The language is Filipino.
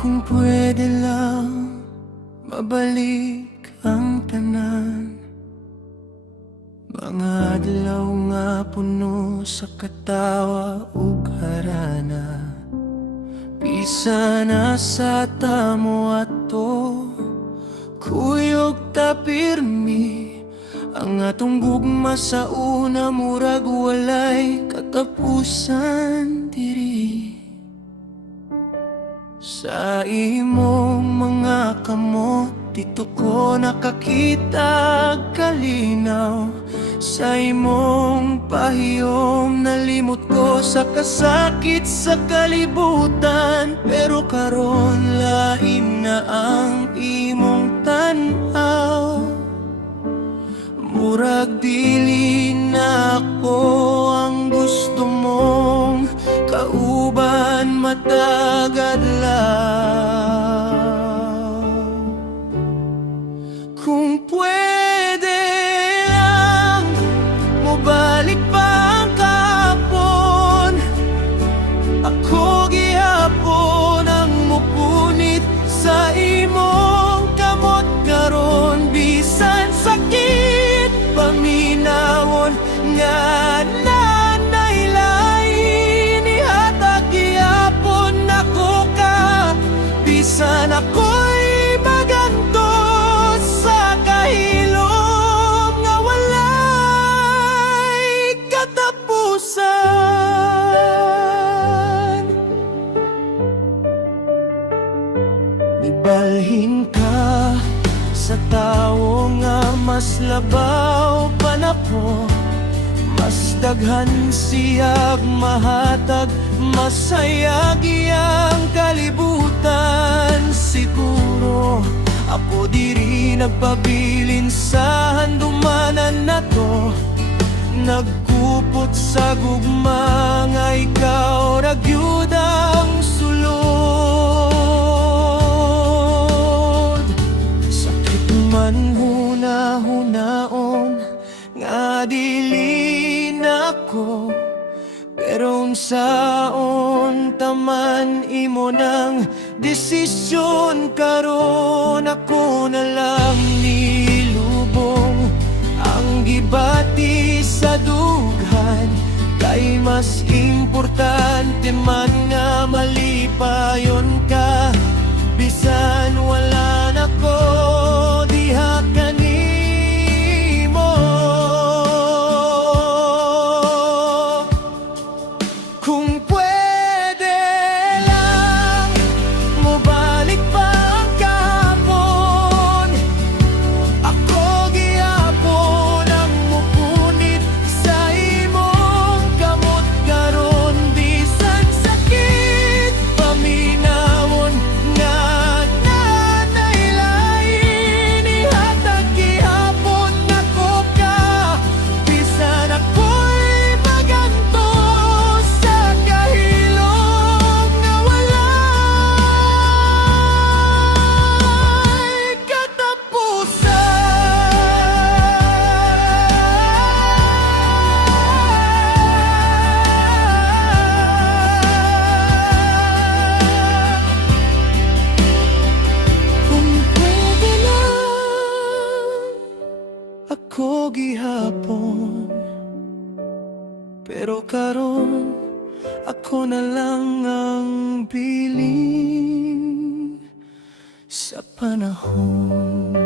Kung pwede lang mabalik ang tanan, mga adlaw nga puno sa katawa ug harana. Bisa na sa tamo ato, kuyog ta pirmi. Ang atong gugma sa una murag walay katapusan diri. Sa imong mga kamot, dito ko nakakita kalinaw. Sa imong pahiyom, nalimot ko sa kasakit sa kalibutan. Pero karon lain na ang imong tanaw. Murag dili na ako ang gusto mong kauban matag adlaw. Kung pwede lang mobalik pa ang kahapon, ako gihapon ang mupunit sa imong kamot karon. Bisan sakit paminawon nga nanaylain, ihatag gihapon ako ka. Bisan ako'y maganto sa kahilom nga walay katapusan. Ibalhin ka sa tawo nga mas labaw pa nako. Mas daghan siyag mahatag, masayag iyang kalibutan. Siguro ako diri nagpabilin sa handumanan na to. Nagkupot sa gugma nga ikaw ragyudang sulod. Sakit man huna-hunaon nga dili nako, pero unsaon taman imo ng desisyon karon. Ako na lang nilubong ang gibati sa dughan, kay mas importante man nga malipayon ka. Bisan wala nako diha kanimo. Kung pwede lang mobalik pa ang kahapon, ako gihapon ang mupunit sa imong kamot karon. Bisan sakit paminawon nga nanaylain, ihatag gihapon ako ka. Bisan ako'y maganto sa kahilom nga walay katapusan. Kung pwede lang ako gihapon, pero karon ako na lang ang piling sa panahon.